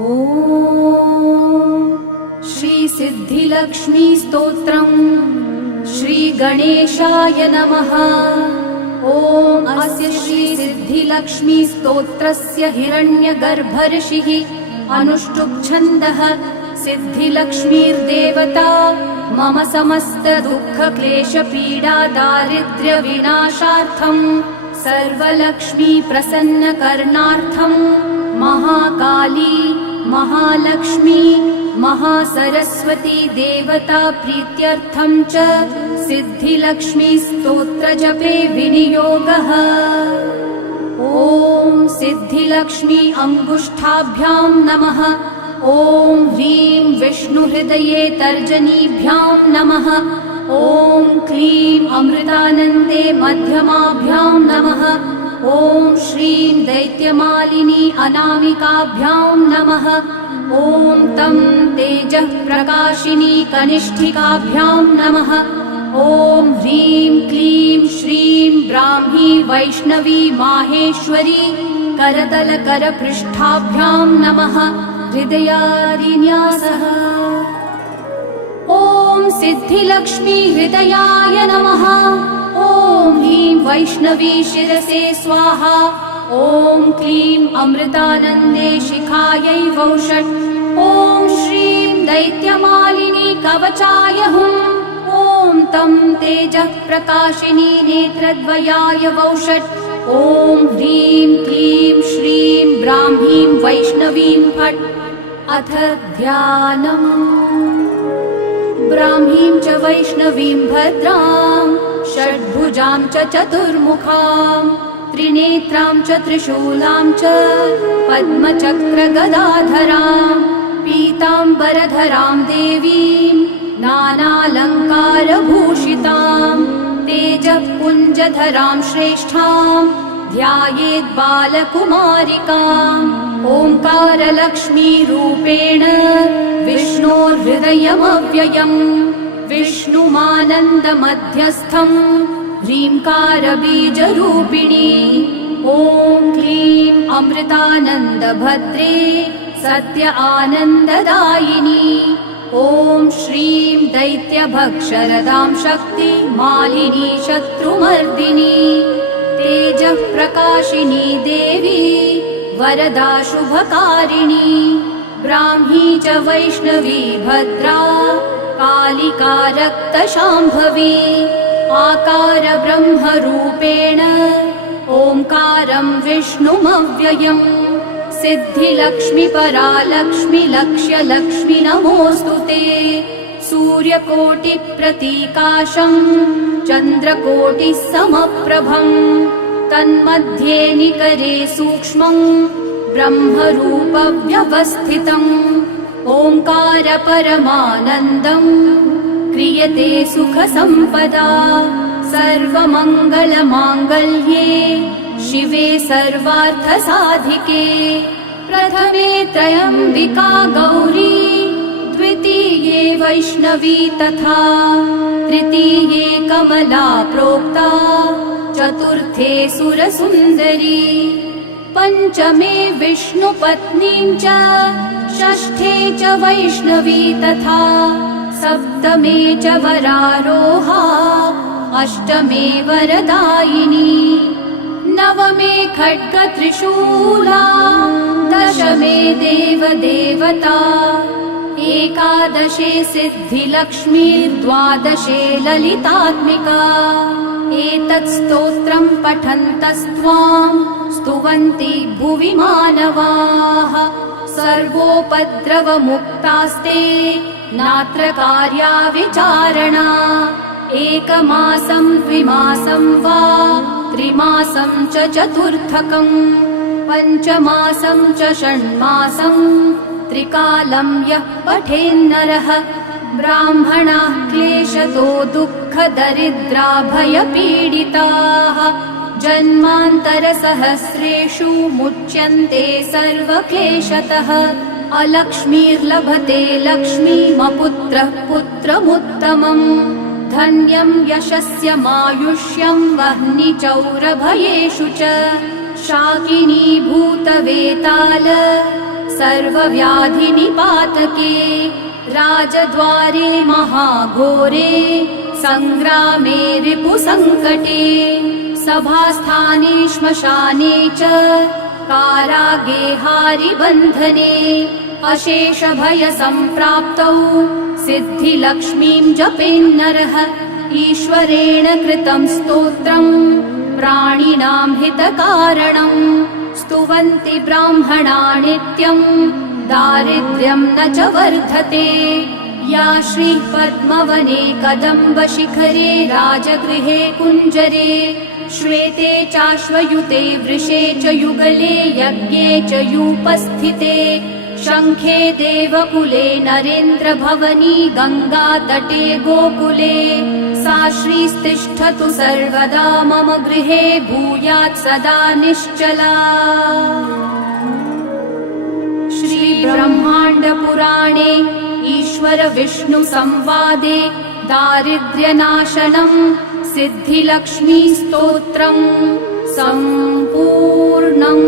ॐ श्री सिद्धिलक्ष्मी स्तोत्रम् श्री गणेशाय नमः। ॐ अस्य श्री सिद्धिलक्ष्मी स्तोत्रस्य हिरण्यगर्भऋषिः अनुष्टुप् छन्दः। सिद्धिलक्ष्मीर्देवता मम समस्त दुःख क्लेश पीडा दारिद्र्य विनाशार्थं सर्वलक्ष्मी प्रसन्न करणार्थं महाकाली महालक्ष्मी महासरस्वती देवता प्रीत्यर्थं च सिद्धिलक्ष्मी स्तोत्र जपे विनियोगः। ॐ सिद्धिलक्ष्मी अंगुष्ठाभ्यां नमः। ॐ ह्रीं विष्णुहृदये तर्जनीभ्यां नमः। ॐ क्लीं अमृतानन्दे मध्यमाभ्यां नमः। ॐ श्रीं दैत्यमालिनी अनामिकाभ्यां नमः। ॐ तं तेजः प्रकाशिनी कनिष्ठिकाभ्यां नमः। ॐ ह्रीं क्लीं श्रीं ब्राह्मी वैष्णवी माहेश्वरी करतलकरपृष्ठाभ्यां नमः। हृदयादिन्यासः। ॐ सिद्धिलक्ष्मी हृदयाय नमः। ॐ ह्रीं वैष्णवी शिरसे स्वाहा। ॐ क्लीं अमृतानन्दे शिखायै वौषट्। ॐ श्रीं दैत्यमालिनी कवचाय हुम्। ॐ तं तेजः प्रकाशिनी नेत्रद्वयाय वौषट्। ॐ ह्रीं क्लीं श्रीं ब्राह्मीं वैष्णवीं फट्। अथ ध्यानम्। ब्राह्मीं च वैष्णवीं भद्रां षड्भुजां च चतुर्मुखां त्रिनेत्रां च त्रिशूलां च पद्मचक्रगदाधरां पीताम्बरधरां देवीं नानालङ्कारभूषितां तेजःपुञ्जधरां श्रेष्ठां ध्यायेत् बालकुमारिकाम्। ओङ्कारलक्ष्मीरूपेण विष्णोर्हृदयमव्ययम् विष्णुमानन्दमध्यस्थम् ह्रीङ्कारबीजरूपिणी। ॐ क्लीं अमृतानन्दभद्रे सत्य आनन्ददायिनी। ॐ श्रीं दैत्यभक्षरदां शक्ति मालिनी शत्रुमर्दिनी तेजः प्रकाशिनी देवी वरदा शुभकारिणी। ब्राह्मी च वैष्णवी भद्रा कालिका रक्तशाम्भवी आकार ब्रह्मरूपेण ओङ्कारं विष्णुमव्ययम्। सिद्धिलक्ष्मी परालक्ष्मी लक्ष्यलक्ष्मी नमोऽस्तु ते। सूर्यकोटिप्रतीकाशं चन्द्रकोटिसमप्रभम् तन्मध्ये निकरे सूक्ष्मं ब्रह्मरूपव्यवस्थितम्। ओङ्कार परमानन्दं क्रियते सुखसम्पदा। सर्वमङ्गलमाङ्गल्ये शिवे सर्वार्थसाधिके। प्रथमे त्रयम्बिका गौरी द्वितीये वैष्णवी तथा तृतीये कमला प्रोक्ता चतुर्थे सुरसुन्दरी। पञ्चमे विष्णुपत्नीं च षष्ठे च वैष्णवी तथा सप्तमे च वरारोहा अष्टमे वरदायिनी। नवमे खड्गत्रिशूला दशमे देवदेवता। एकादशे सिद्धिलक्ष्मी द्वादशे ललितात्मिका। एतत् स्तोत्रं पठन्तस्त्वां स्तुवन्ति भुवि मानवाः। सर्वोपद्रवमुक्तास्ते नात्र कार्या विचारणा। एकमासं द्विमासं वा त्रिमासं च चतुर्थकम् पञ्चमासं च षण्मासं त्रिकालं यः पठेन्नरः। ब्राह्मणाः क्लेशतो दुःखदरिद्राभयपीडिताः जन्मान्तरसहस्रेषु मुच्यन्ते सर्वक्लेशतः। अलक्ष्मीर्लभते लक्ष्मीमपुत्रः पुत्रमुत्तमम्। धन्यं यशस्यमायुष्यं वह्निचौरभयेषु च। शाकिनी भूतवेताल सर्वव्याधिनिपातके राजद्वारे महाघोरे सङ्ग्रामे रिपुसङ्कटे सभास्थाने श्मशाने च कारागे हारिबन्धने अशेषभयसम्प्राप्तौ सिद्धिलक्ष्मीं जपेन्नरः ईश्वरेण कृतं स्तोत्रम् प्राणिनां हितकारणम् स्तुवन्ति ब्राह्मणा नित्यम् दारिद्र्यं न च वर्धते या श्रीः पद्मवने कदम्बशिखरे राजगृहे कुञ्जरे श्वेते चाश्वयुते वृषे च युगले यज्ञे च यूपस्थिते शङ्खे देवकुले नरेन्द्रभवनी गङ्गातटे गोकुले सा श्रीस्तिष्ठतु सर्वदा मम गृहे भूयात् सदा निश्चला। श्रीब्रह्माण्डपुराणे ईश्वर-विष्णु-संवादे दारिद्र्यनाशनं सिद्धिलक्ष्मी स्तोत्रम् सम्पूर्णम्।